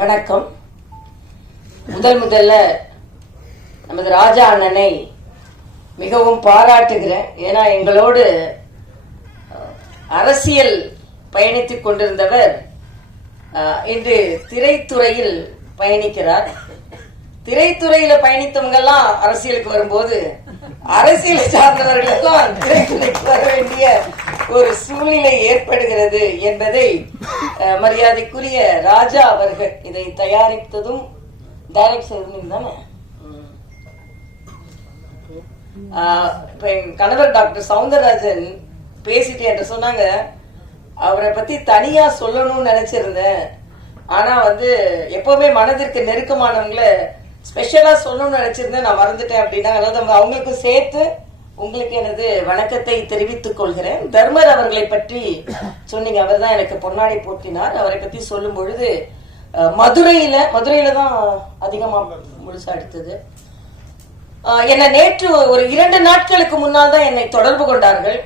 வணக்கம். முதல்ல நமது ராஜா அண்ணனை மிகவும் பாராட்டுகிறேன். ஏன்னா எங்களோடு அரசியல் பயணித்துக் கொண்டிருந்தவர் இன்று திரைத்துறையில் பயணிக்கிறார். திரைத்துறையில பயணித்தவங்க எல்லாம் அரசியலுக்கு வரும்போது அரசியலை சார்ந்தவர்கள் எல்லாம் திரைத்துறைக்கு வர வேண்டிய ஒரு சூழ்நிலை ஏற்படுகிறது என்பதை மரியாதைக்குரிய ராஜா அவர்கள் இதை தயாரித்ததும் டைரக்ட் செய்ததும் தானே. இப்ப என் கணவர் டாக்டர் சவுந்தரராஜன் பேசிட்டு என்று சொன்னாங்க, அவரை பத்தி தனியா சொல்லணும்னு நினைச்சிருந்தேன். ஆனா எப்பவுமே மனதிற்கு நெருக்கமானவங்களை ஸ்பெஷலா சொல்லணும்னு நினைச்சிருந்தேன், நான் மறந்துட்டேன் அப்படின்னா அவங்களுக்கும் சேர்த்து உங்களுக்கு எனது வணக்கத்தை தெரிவித்துக் கொள்கிறேன். தர்மர் அவர்களை பற்றி சொன்னீங்க, அவர் தான் எனக்கு பொன்னாடை போட்டினார். அவரை பத்தி சொல்லும் பொழுது மதுரையில தான் அதிகமா முழுசா எடுத்தது. என்னை நேற்று ஒரு 2 நாட்களுக்கு முன்னால் தான் என்னை தொடர்பு கொண்டார்கள்.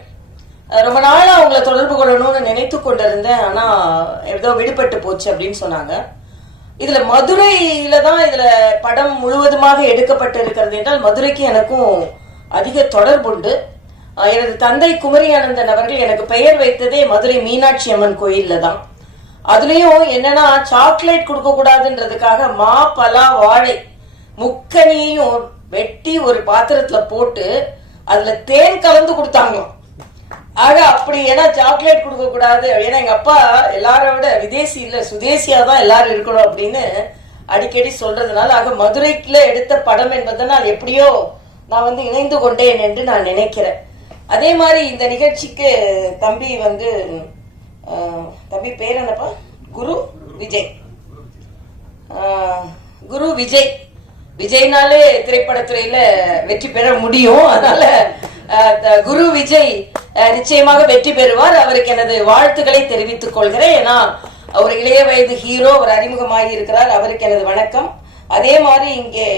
ரொம்ப நாளா அவங்களை தொடர்பு கொள்ளணும்னு நினைத்து கொண்டிருந்தேன். ஆனா ஏதோ விடுபட்டு போச்சு அப்படின்னு சொன்னாங்க. இதுல மதுரையில தான் இதுல படம் முழுவதுமாக எடுக்கப்பட்டு இருக்கிறது என்றால் மதுரைக்கு எனக்கும் அதிக தொடர்புண்டு. எனது தந்தை குமரி ஆனந்தன் அவர்கள் எனக்கு பெயர் வைத்ததே மதுரை மீனாட்சி அம்மன் கோயில்ல தான். அதுலயும் என்னன்னா சாக்லேட் கொடுக்க கூடாதுன்றதுக்காக மா பலா வாழை முக்கனியையும் வெட்டி ஒரு பாத்திரத்துல போட்டு அதுல தேன் கலந்து கொடுத்தாங்களாம். ஆக அப்படி ஏன்னா சாக்லேட் கொடுக்க கூடாது, ஏன்னா எங்க அப்பா எல்லாரோட விட விதேசி இல்ல சுதேசியா தான் எல்லாரும் இருக்கணும் அப்படின்னு அடிக்கடி சொல்றதுனால, ஆக மதுரைக்குள்ள எடுத்த படம் என்பதனால் எப்படியோ நான் இணைந்து கொண்டேன் என்று நான் நினைக்கிறேன். அதே மாதிரி இந்த நிகழ்ச்சிக்கு தம்பி தம்பி பேர் என்னப்பா? குரு விஜய். விஜய்னாலே திரைப்படத்துறையில வெற்றி பெற முடியும். அதனால குரு விஜய் நிச்சயமாக வெற்றி பெறுவார். அவருக்கு எனது வாழ்த்துக்களை தெரிவித்துக் கொள்கிறேன். ஏன்னா ஒரு இளைய வயது ஹீரோ, அவர் அறிமுகமாகி இருக்கிறார். அவருக்கு எனது வணக்கம். அதே மாதிரி இங்கே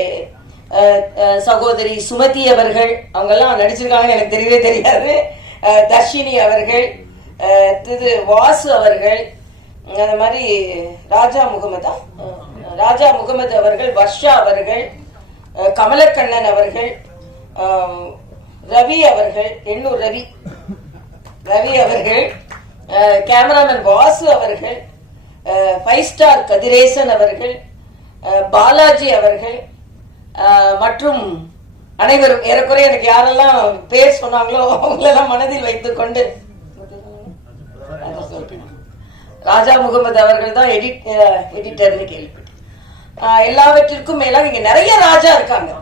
சகோதரி சுமதி அவர்கள், அவங்க எல்லாம் நடிச்சிருக்காங்கன்னு எனக்கு தெரியவே தெரியாது. தர்ஷினி அவர்கள், வாசு அவர்கள், அந்த மாதிரி ராஜா முகமது அவர்கள், வர்ஷா அவர்கள், கமலக்கண்ணன் அவர்கள், ரவி அவர்கள், எண்ணூர் ரவி அவர்கள், கேமராமேன் வாசு அவர்கள், 5 ஸ்டார் கதிரேசன் அவர்கள், பாலாஜி அவர்கள் மற்றும் அனைவரும் ஏறக்குறைய எனக்கு யாரெல்லாம் பேர் சொன்னாங்களோ அவங்களெல்லாம் மனதில் வைத்துக் கொண்டு ராஜா முகமது அவர்கள் தான் எடிட்டர்னு கேள்விப்பட்டேன். எல்லாவற்றிற்கும் மேல இங்க நிறைய ராஜா இருக்காங்க.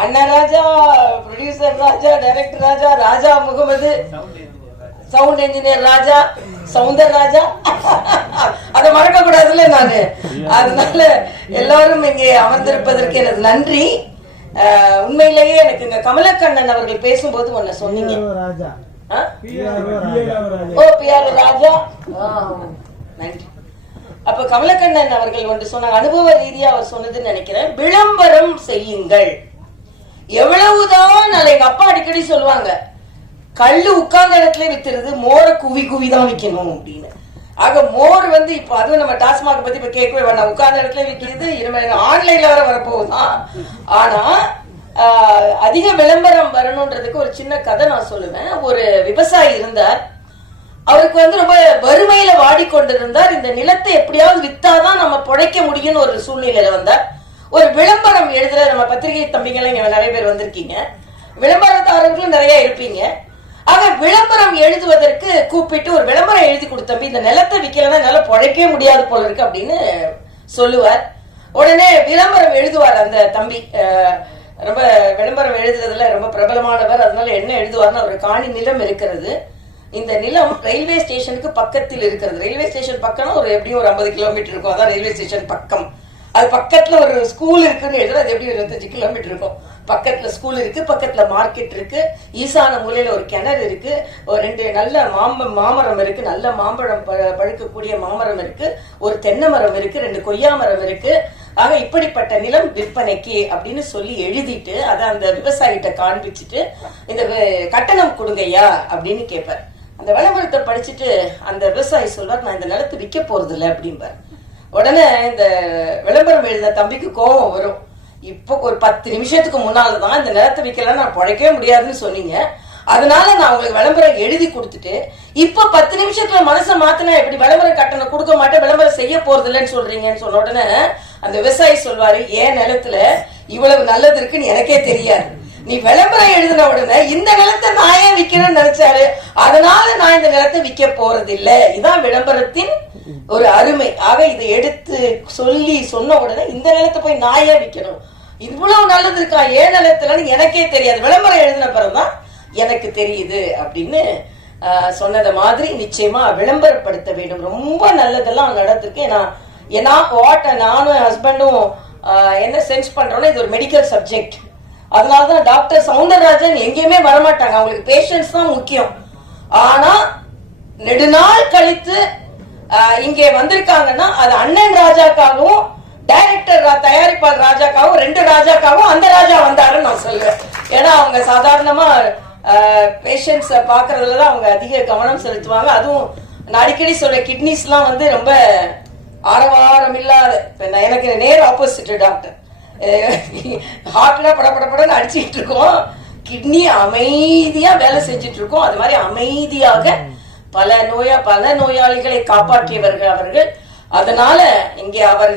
அண்ணன் ராஜா, ப்ரொடியூசர் ராஜா, டைரக்டர் ராஜா, ராஜா முகமது, சவுண்ட் இன்ஜினியர் ராஜா, சவுந்தர் ராஜா, அதை மறக்க கூடாதுல்ல நானு. அதனால எல்லாரும் இங்கே அமர்ந்திருப்பதற்கு எனது நன்றி. உண்மையிலேயே எனக்கு இங்க கமலக்கண்ணன் அவர்கள் பேசும்போது ஒன்ன சொன்னீங்க. ராஜா, நன்றி. அப்ப கமலக்கண்ணன் அவர்கள் ஒன்று சொன்னாங்க, அனுபவ ரீதியா அவர் சொன்னதுன்னு நினைக்கிறேன். விளம்பரம் செய்யுங்கள். எவ்வளவுதான் எங்க அப்பா அடிக்கடி சொல்லுவாங்க, கல்லு உட்கார்ந்த இடத்துல வித்துறது, மோரை குவி தான் விற்கணும் அப்படின்னு. ஆக மோர் இப்ப அதுவும் நம்ம டாஸ்மாக் பத்தி இப்ப கேட்கவே வேண்டாம், உட்கார்ந்த இடத்துல விற்கிறது. ஆன்லைன்ல வர வரப்போகுதான். ஆனா அதிக விளம்பரம் வரணும்ன்றதுக்கு ஒரு சின்ன கதை நான் சொல்லுவேன். ஒரு விவசாயி இருந்தார். அவருக்கு ரொம்ப வறுமையில வாடிக்கொண்டிருந்தார். இந்த நிலத்தை எப்படியாவது வித்தாதான் நம்ம பொழைக்க முடியும்னு ஒரு சூழ்நிலையில வந்தார். ஒரு விளம்பரம் எழுதுற நம்ம பத்திரிகை தம்பிகளை நிறைய பேர் வந்திருக்கீங்க, விளம்பரதாரர்களும் நிறைய இருப்பீங்க. ஆக விளம்பரம் எழுதுவதற்கு கூப்பிட்டு ஒரு விளம்பரம் எழுதி கொடுத்தம்பி, இந்த நிலத்தை விற்கலன்னா என்னால பொழைக்கவே முடியாது போல இருக்கு அப்படின்னு சொல்லுவார். உடனே விளம்பரம் எழுதுவார் அந்த தம்பி. ரொம்ப விளம்பரம் எழுதுறதுல ரொம்ப பிரபலமானவர். அதனால என்ன எழுதுவார்னு ஒரு காணி நிலம் இருக்கிறது. இந்த நிலம் ரயில்வே ஸ்டேஷனுக்கு பக்கத்தில் இருக்கிறது. ரயில்வே ஸ்டேஷன் பக்கம் எப்படியும் ஒரு 50 கிலோமீட்டர் இருக்கும். அதான் ரயில்வே ஸ்டேஷன் பக்கம். அது பக்கத்துல ஒரு ஸ்கூல் இருக்குன்னு எழுதுறது. அது எப்படி 25 கிலோமீட்டர் இருக்கும். பக்கத்துல ஸ்கூல் இருக்கு, பக்கத்துல மார்க்கெட் இருக்கு, ஈசான மூலையில ஒரு கிணறு இருக்கு, ஒரு 2 நல்ல மாமரம் இருக்கு, நல்ல மாம்பழம் பழுக்கக்கூடிய மாமரம் இருக்கு, ஒரு தென்னை மரம் இருக்கு, 2 கொய்யா மரம் இருக்கு. ஆக இப்படிப்பட்ட நிலம் விற்பனைக்கு அப்படின்னு சொல்லி எழுதிட்டு அதை அந்த விவசாயிகிட்ட காண்பிச்சுட்டு, இந்த கட்டணம் கொடுங்கய்யா அப்படின்னு கேட்பார். அந்த விளம்பரத்தை படிச்சுட்டு அந்த விவசாயி சொல்வார், நான் இந்த நிலத்தை விற்க போறது இல்லை அப்படிம்பார். உடனே இந்த விளம்பரம் எழுதின தம்பிக்கு கோபம் வரும். இப்போ ஒரு 10 நிமிஷத்துக்கு முன்னால்தான் இந்த நிலத்தை விற்கலாம் நான் பழைக்கவே முடியாதுன்னு சொன்னீங்க, அதனால நான் உங்களுக்கு விளம்பரம் எழுதி கொடுத்துட்டு இப்ப 10 நிமிஷத்துல மனசை மாத்தினா எப்படி விளம்பரம் கட்டணம் கொடுக்க மாட்டேன், விளம்பரம் செய்ய போறது இல்லைன்னு சொல்றீங்கன்னு சொன்ன உடனே அந்த விவசாயி சொல்வாரு, ஏன் நிலத்துல இவ்வளவு நல்லது இருக்குன்னு எனக்கே தெரியாது, நீ விளம்பரம் எழுதின உடனே இந்த நிலத்தை நான் ஏன் விற்கணும்னு நினைச்சாரு, அதனால நான் இந்த நிலத்தை விற்க போறது இல்லை. இதான் விளம்பரத்தின் ஒரு அருமை. ஆக இதை எடுத்து சொல்லி சொன்ன உடனே இந்த நிலத்தை போய் நான் ஏன் விற்கணும், இவ்வளவு நல்லது இருக்கா ஏன் நிலத்துலன்னு எனக்கே தெரியாது, விளம்பரம் எழுதின பிறகுதான் எனக்கு தெரியுது அப்படின்னு சொன்னது மாதிரி நிச்சயமா விளம்பரப்படுத்த வேண்டும். ரொம்ப நல்லதெல்லாம் நடந்திருக்கு. நானும் ஹஸ்பண்டும் என்ன சென்ஸ் பண்றோம்னா இது ஒரு மெடிக்கல் சப்ஜெக்ட், அதனாலதான் டாக்டர் சவுந்தரராஜன் எங்கேயுமே வரமாட்டாங்க, அவங்களுக்கு பேஷன்ஸ் தான் முக்கியம். ஆனா நெடுநாள் கழித்து இங்கே வந்திருக்காங்கன்னா அது அண்ணன் ராஜாக்காகவும் டைரக்டர் தயாரிப்பாளர் ராஜாக்காகவும் 2 ராஜாக்காகவும் அந்த ராஜா வந்தாருன்னு நான் சொல்லுவேன். ஏன்னா அவங்க சாதாரணமா பேஷண்ட்ஸ் பாக்குறதுலதான் அவங்க அதிக கவனம் செலுத்துவாங்க. அதுவும் நான் அடிக்கடி சொல்ற கிட்னிஸ் எல்லாம் வந்து ரொம்ப ஆரவாரம் இல்லாத, எனக்கு நேர் ஆப்போசிட் டாக்டர், ஹார்ட்ல படப்படப்படன்னு அடிச்சுட்டு இருக்கோம், கிட்னி அமைதியா வேலை செஞ்சுட்டு இருக்கோம். அது மாதிரி அமைதியாக பல நோயாளிகளை காப்பாற்றியவர்கள் அவர்கள். அதனால இங்க அவர்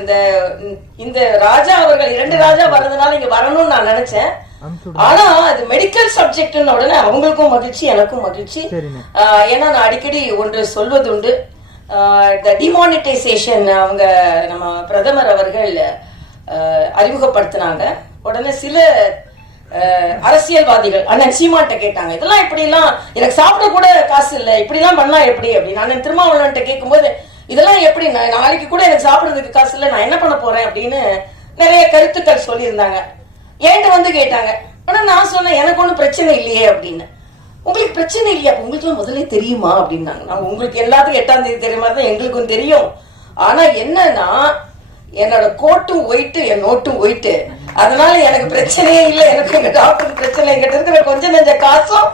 இந்த ராஜா அவர்கள் 2 ராஜா வர்றதுனால இங்க வரணும்னு நான் நினைச்சேன். ஆனா அது மெடிக்கல் சப்ஜெக்ட் உடனே அவங்களுக்கும் மகிழ்ச்சி எனக்கும் மகிழ்ச்சி. ஏன்னா நான் அடிக்கடி ஒன்று சொல்வது உண்டு, டிமானிட்டைசேஷன் அவங்க நம்ம பிரதமர் அவர்கள் அறிமுகப்படுத்தினாங்க. உடனே சில அரசியல்வாதிகள் அண்ணன் சீமான்ட்ட கேட்டாங்க, இதெல்லாம் இப்படி எல்லாம் எனக்கு சாப்பிட கூட காசு இல்லை, இப்படி எல்லாம் பண்ணா எப்படி அப்படின்னு. அண்ணன் திருமாவளவன்ட்ட கேட்கும்போது இதெல்லாம் எப்படி, நாளைக்கு கூட எனக்கு சாப்பிடுறதுக்கு காசு இல்லை, நான் என்ன பண்ண போறேன் அப்படின்னு நிறைய கருத்துக்கள் சொல்லியிருந்தாங்க. என்கிட்ட வந்து கேட்டாங்க. ஆனா நான் சொன்னேன் எனக்கு ஒன்றும் பிரச்சனை இல்லையே அப்படின்னு. உங்களுக்கு பிரச்சனை இல்லையா, உங்களுக்கு முதல்ல தெரியுமா அப்படின்னாங்க. நான் உங்களுக்கு எல்லாத்துக்கும் 8ஆம் தேதி தெரியுமா தான் எங்களுக்கும் தெரியும். ஆனா என்னன்னா என்னோட கோட்டும் ஒயிட்டு என் நோட்டும் ஒயிட்டு, அதனால எனக்கு பிரச்சனையே இல்லை, எனக்கு எங்க டாக்டருக்கு பிரச்சனை, எங்கிட்ட இருக்கிற கொஞ்சம் நெஞ்ச காசும்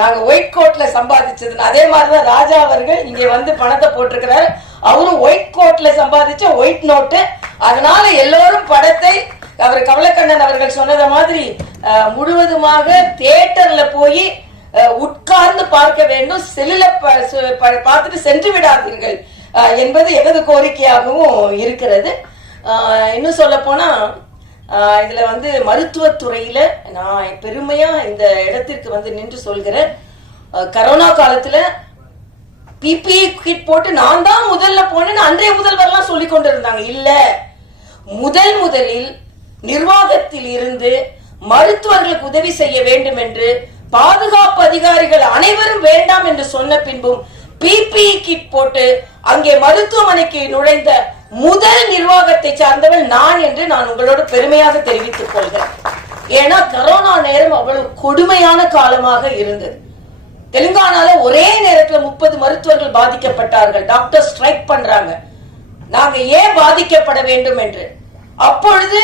நாங்க ஒயிட் கோட்ல சம்பாதிச்சது. அதே மாதிரிதான் ராஜா அவர்கள் இங்க வந்து பணத்தை போட்டிருக்கிறாரு, அவரும் ஒயிட் கோட்ல சம்பாதிச்ச ஒயிட் நோட்டு. அதனால எல்லோரும் படத்தை அவர் கமலக்கண்ணன் அவர்கள் சொன்னத மாதிரி முழுவதுமாக தியேட்டர்ல போய் உட்கார்ந்து பார்க்க வேண்டும், செல்லுல பார்த்துட்டு சென்று விடாதீர்கள் என்பது எனது கோரிக்கையாகவும் இருக்கிறது. இன்னும் சொல்ல போனா இதுல வந்து மருத்துவத்துறையில நான் பெருமையா இந்த இடத்திற்கு வந்து நின்று சொல்கிறேன். கரோனா காலத்துல பிபி கிட் போட்டு நான் தான் முதல்ல போனேன்னு அன்றைய முதல்வர்லாம் சொல்லி கொண்டு இருந்தாங்க. இல்ல, முதலில் நிர்வாகத்தில் இருந்து மருத்துவர்களுக்கு உதவி செய்ய வேண்டும் என்று பாதுகாப்பு அதிகாரிகள் அனைவரும் வேண்டாம் என்று சொன்ன பின்பும் பிபி கிட் போட்டு அங்கே மருத்துவமனைக்கு நுழைந்த முதல் நிர்வாகத்தை சார்ந்தவள் நான் என்று நான் உங்களோடு பெருமையாக தெரிவித்துக் கொள்கிறேன். ஏன்னா கரோனா நேரம் அவ்வளவு கொடுமையான காலமாக இருந்தது. தெலுங்கானால ஒரே நேரத்துல 30 மருத்துவர்கள் பாதிக்கப்பட்டார்கள். டாக்டர் ஸ்ட்ரைக் பண்றாங்க, நாங்க ஏன் பாதிக்கப்பட வேண்டும் என்று. அப்பொழுது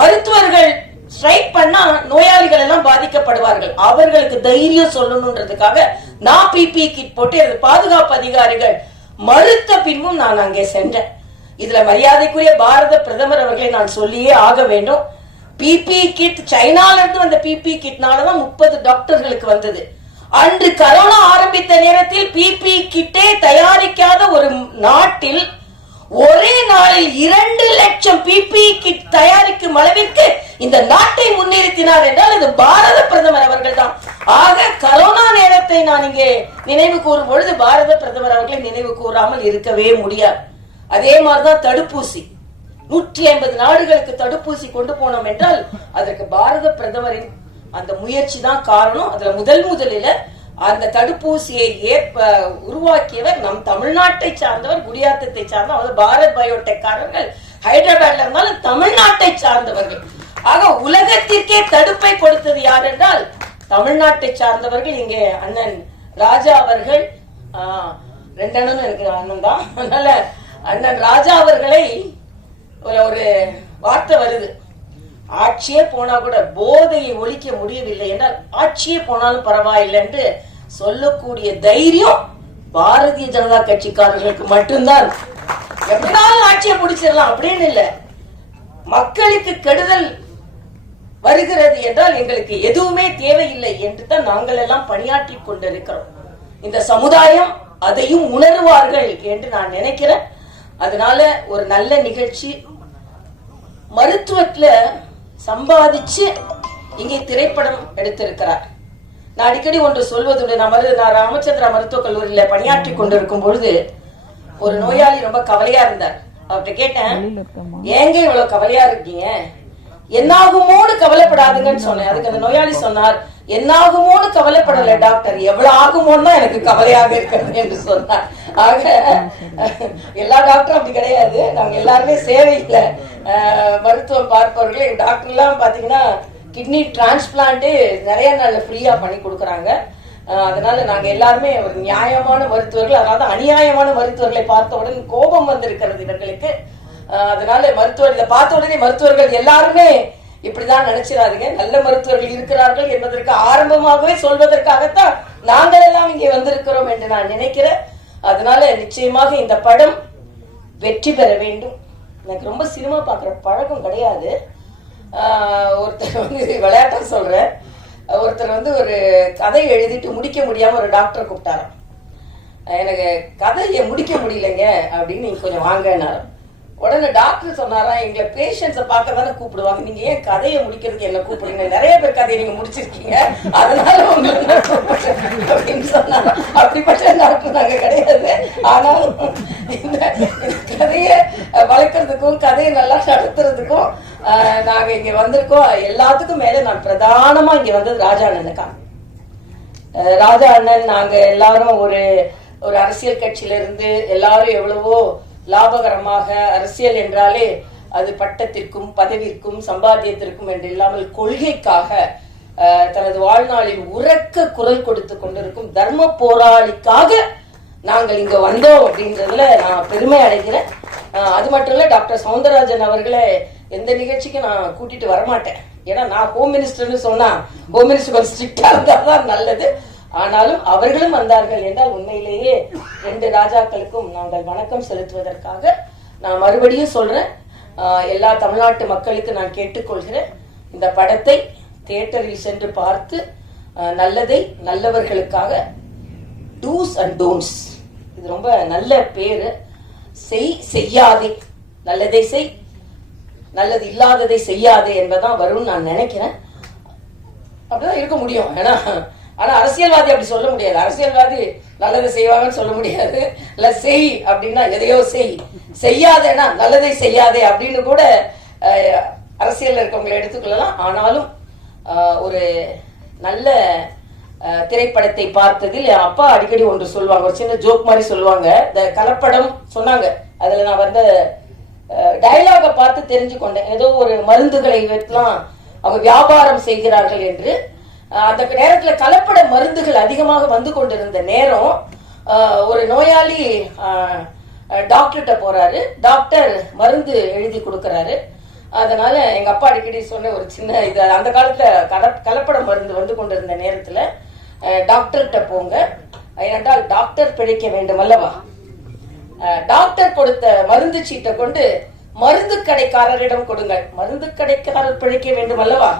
மருத்துவர்கள் ஸ்ட்ரைக் பண்ணா நோயாளிகள் எல்லாம் பாதிக்கப்படுவார்கள், அவர்களுக்கு தைரியம் சொல்லணும்ன்றதுக்காக நான் பிபி கிட் போட்டு பாதுகாப்பு அதிகாரிகள் மறுத்த பின்பும் நான் அங்கே சென்றேன். இதுல மரியாதைக்குரிய பாரத பிரதமர் அவர்களை நான் சொல்லியே ஆக வேண்டும். பிபி கிட் சைனால இருந்து வந்த பிபி கிட்னாலதான் 30 டாக்டர்களுக்கு வந்தது. அன்று கரோனா ஆரம்பித்த நேரத்தில் பிபி கிட்டே தயாரிக்காத ஒரு நாட்டில் ஒரே நாளில் 2 லட்சம் பிபி கிட் தயாரிக்கும் அளவிற்கு இந்த நாட்டை முன்னிறுத்தினார் என்றால் அது பாரத பிரதமர் அவர்கள் தான். ஆக கரோனா நேரத்தை நான் இங்கே நினைவு கூறும் பொழுது பாரத பிரதமர் அவர்களை நினைவு கூறாமல் இருக்கவே முடியாது. அதே மாதிரிதான் தடுப்பூசி, 150 நாடுகளுக்கு தடுப்பூசி கொண்டு போனோம் என்றால் அதற்கு பாரத பிரதமரின் அந்த முயற்சி தான் காரணம். அதுல முதலில் அந்த தடுப்பூசியை உருவாக்கியவர் நம் தமிழ்நாட்டை சார்ந்தவர், குடியாத்தத்தை சார்ந்தவர், பாரத் பயோடெக்காரர்கள் ஹைதராபாத்ல இருந்தாலும் தமிழ்நாட்டை சார்ந்தவர்கள். ஆக உலகத்திற்கே தடுப்பை கொடுத்தது யார் என்றால் தமிழ்நாட்டை சார்ந்தவர்கள். இங்கே அண்ணன் ராஜா அவர்கள், 2 அண்ணனும் எனக்கு அண்ணன் தான், அதனால அண்ணன் ராஜா அவர்களை ஒரு வார்த்தை வருது, ஆட்சியே போனா கூட போதையை ஒழிக்க முடியவில்லை என்றால் ஆட்சியே போனாலும் பரவாயில்லை என்று சொல்லக்கூடிய தைரியம் பாரதிய ஜனதா கட்சிக்காரர்களுக்கு மட்டும்தான். எப்படினாலும் ஆட்சியை முடிச்சிடலாம் அப்படின்னு இல்ல. மக்களுக்கு கெடுதல் வருகிறது என்றால் எங்களுக்கு எதுவுமே தேவையில்லை என்று தான் நாங்கள் எல்லாம் பணியாற்றி கொண்டிருக்கிறோம். இந்த சமுதாயம் அதையும் உணர்வார்கள் என்று நான் நினைக்கிறேன். அதனால ஒரு நல்ல நிகழ்ச்சி, மருத்துவத்துல சம்பாதிச்சு இங்கே திரைப்படம் எடுத்திருக்கிறார். நான் அடிக்கடி ஒன்று சொல்வதுண்டு. நான் ராமச்சந்திரா மருத்துவக் கல்லூரியில பணியாற்றி கொண்டிருக்கும் பொழுது ஒரு நோயாளி ரொம்ப கவலையா இருந்தார். அவர்கிட்ட கேட்டேன், ஏங்க இவ்வளவு கவலையா இருக்கீங்க, என்னாகுமோன்னு கவலைப்படாதுங்கன்னு சொன்னேன். அதுக்கு அந்த நோயாளி சொன்னார், என்னாகுமோன்னு கவலைப்படல டாக்டர், எவ்வளவு ஆகுமோன்னு தான் எனக்கு கவலையாக இருக்கிறது என்று சொன்னார். ஆக எல்லா டாக்டரும் அப்படி கிடையாது. நாங்க எல்லாருமே சேவையில மருத்துவம் பார்ப்பவர்கள். டாக்டர் எல்லாம் பாத்தீங்கன்னா கிட்னி டிரான்ஸ்பிளான்ட் நிறைய நாள்ல ஃப்ரீயா பண்ணி கொடுக்குறாங்க. அதனால நாங்க எல்லாருமே ஒரு நியாயமான மருத்துவர்கள். அதாவது அநியாயமான மருத்துவர்களை பார்த்தவுடன் கோபம் வந்திருக்கிறது இவர்களுக்கு. அதனால மருத்துவர் இதை பார்த்த உடனே மருத்துவர்கள் எல்லாருமே இப்படிதான் நினைச்சிடாதீங்க. நல்ல மருத்துவர்கள் இருக்கிறார்கள் என்பதற்கு ஆரம்பமாகவே சொல்வதற்காகத்தான் நாங்கள் எல்லாம் இங்கே வந்திருக்கிறோம் என்று நான் நினைக்கிறேன். அதனால நிச்சயமாக இந்த படம் வெற்றி பெற வேண்டும். எனக்கு ரொம்ப சினிமா பார்க்குற பழக்கம் கிடையாது. ஒருத்தர் வந்து விளையாட்டா சொல்றேன், ஒருத்தர் வந்து ஒரு கதை எழுதிட்டு முடிக்க முடியாம ஒரு டாக்டரை கூப்பிட்டாராம். எனக்கு கதையை முடிக்க முடியலைங்க அப்படின்னு நீங்க கொஞ்சம் வாங்கினாரு. உடனே டாக்டர் சொன்னாரா, எங்களை பேஷண்ட்ஸை பார்க்க தானே கூப்பிடுவாங்க, நீங்க ஏன் கதையை முடிக்கிறதுக்கு என்ன கூப்பிடுங்க, நிறைய பேர் கதையை நீங்க முடிச்சிருக்கீங்க, அதனால உங்களுக்கு அப்படின்னு சொன்னாங்க. அப்படிப்பட்ட டாக்டர் நாங்க கிடையாது. ஆனாலும் இந்த கதையை வளர்க்கறதுக்கும் கதையை நல்லா நடத்துறதுக்கும் நாங்க இங்க வந்திருக்கோம். எல்லாத்துக்கும் மேல நான் பிரதானமா இங்க வந்தது ராஜா அண்ணனுக்கா. ராஜா அண்ணன் நாங்க எல்லாரும் ஒரு ஒரு அரசியல் கட்சியில இருந்து எல்லாரும் எவ்வளவோ லாபகரமாக, அரசியல் என்றாலே அது பட்டத்திற்கும் பதவிற்கும் சம்பாத்தியத்திற்கும் என்று இல்லாமல் கொள்கைக்காக தனது வாழ்நாளில் உரக்க குரல் கொடுத்து கொண்டிருக்கும் தர்ம போராளிக்காக நாங்கள் இங்க வந்தோம் அப்படின்றதுல நான் பெருமை அடைகிறேன். அது மட்டும் இல்ல, டாக்டர் சவுந்தரராஜன் அவர்களை எந்த நிகழ்ச்சிக்கும் நான் கூட்டிட்டு வரமாட்டேன். ஏன்னா நான் ஹோம் மினிஸ்டர்னு சொன்னா ஹோம் மினிஸ்டர் கொஞ்சம் ஸ்ட்ரிக்டா இருந்தாதான் நல்லது. ஆனாலும் அவர்களும் வந்தார்கள் என்றால் உண்மையிலேயே 2 ராஜாக்களுக்கும் நாங்கள் வணக்கம் செலுத்துவதற்காக நான் மறுபடியும் சொல்றேன். எல்லா தமிழ்நாட்டு மக்களுக்கு நான் கேட்டுக்கொள்கிறேன், இந்த படத்தை தியேட்டரில் சென்று பார்த்து நல்லதை நல்லவர்களுக்காக, டூஸ் அண்ட் டோன்ட்ஸ், இது ரொம்ப நல்ல பேரு, செய்யாதே, நல்லதை செய், நல்லது இல்லாததை செய்யாதே என்பதான் வரும்னு நான் நினைக்கிறேன். அப்படிதான் இருக்க முடியும். ஏன்னா ஆனா அரசியல்வாதி அப்படி சொல்ல முடியாது. அரசியல்வாதி நல்லதை செய்வாங்கன்னு சொல்ல முடியாது. இல்ல செய் அப்படின்னா எதையோ செய், செய்யாதேனா நல்லதை செய்யாதே அப்படின்னு கூட அரசியல் இருக்கவங்களை எடுத்துக்கொள்ளலாம். ஆனாலும் ஒரு நல்ல திரைப்படத்தை பார்த்ததில் என் அப்பா அடிக்கடி ஒன்று சொல்லுவாங்க, ஒரு சின்ன ஜோக் மாதிரி சொல்லுவாங்க. இந்த கலப்படம் சொன்னாங்க, அதுல நான் வந்து டயலாக பார்த்து தெரிஞ்சு கொண்டேன். ஏதோ ஒரு மருந்துகளை வைத்துலாம் அவங்க வியாபாரம் செய்கிறார்கள் என்று. அந்த நேரத்துல கலப்பட மருந்துகள் அதிகமாக வந்து கொண்டிருந்த நேரம் ஒரு நோயாளி டாக்டர்கிட்ட போறாரு. டாக்டர் மருந்து எழுதி கொடுக்கறாரு. அதனால எங்க அப்பா அடிக்கடி சொன்ன ஒரு சின்ன இது, அந்த காலத்துல கலப்பட மருந்து வந்து கொண்டிருந்த நேரத்துல டாக்டர்கிட்ட போங்க, ஏனென்றால் டாக்டர் பிழைக்க வேண்டும் அல்லவா. டாக்டர் கொடுத்த மருந்து சீட்டை கொண்டு மருந்து கடைக்காரரிடம் கொடுங்கள், மருந்து கடைக்காரர் பிழைக்க வேண்டும் அல்லவா.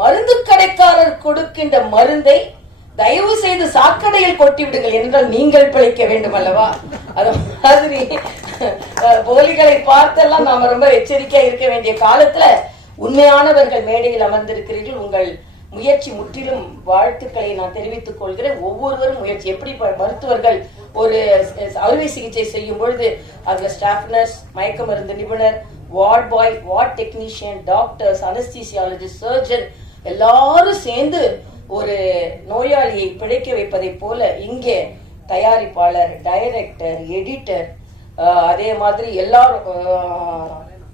மருந்து கடைக்காரர் கொடுக்கின்ற மருந்தை தயவு செய்து சாக்கடையில் கொட்டி விடுங்கள் என்றால் நீங்கள் பிழைக்க வேண்டும் அல்லவா. அது மாதிரி போலிகளை பார்த்தெல்லாம் நாம ரொம்ப எச்சரிக்கையா இருக்க வேண்டிய காலத்துல உண்மையானவர்கள் மேடையில் அமர்ந்திருக்கிறீர்கள். உங்கள் முயற்சி முற்றிலும் வாழ்த்துக்களை நான் தெரிவித்துக் கொள்கிறேன். ஒவ்வொருவரும் முயற்சி, எப்படி மருத்துவர்கள் ஒரு அறுவை சிகிச்சை செய்யும் பொழுது அதுல ஸ்டாஃப் நர்ஸ், மயக்க மருந்து நிபுணர், ward boy, ward technician, doctors, anaesthesiologist, surgeon எல்லாரும் சேர்ந்து ஒரு நோயாளியை பிழைக்க வைப்பதை போல இங்கே தயாரிப்பாளர், டைரக்டர், எடிட்டர், அதே மாதிரி எல்லாரும்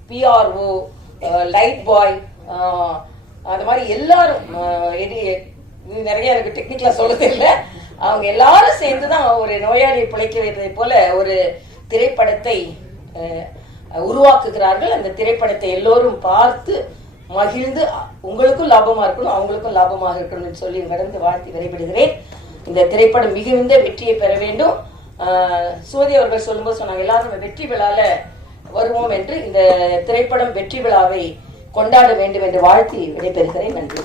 பிஆர்ஓ, லைட் பாய், அந்த மாதிரி எல்லாரும் நிறைய எனக்கு டெக்னிக்கலா சொல்றது இல்லை, அவங்க எல்லாரும் சேர்ந்துதான் ஒரு நோயாளியை பிழைக்க வைப்பதை போல ஒரு திரைப்படத்தை உருவாக்குகிறார்கள். அந்த திரைப்படத்தை எல்லோரும் பார்த்து மகிழ்ந்து உங்களுக்கும் லாபமா இருக்கணும், அவங்களுக்கும் லாபமாக இருக்கணும்னு சொல்லி கடந்து வாழ்த்தி விடைபெறுகிறேன். இந்த திரைப்படம் மிகுந்த வெற்றியை பெற வேண்டும். சோதி அவர்கள் சொல்லும்போது சொன்னாங்க, எல்லாரும் வெற்றி விழால வருவோம் என்று இந்த திரைப்படம் வெற்றி விழாவை கொண்டாட வேண்டும் என்று வாழ்த்தி விடைபெறுகிறேன். நன்றி.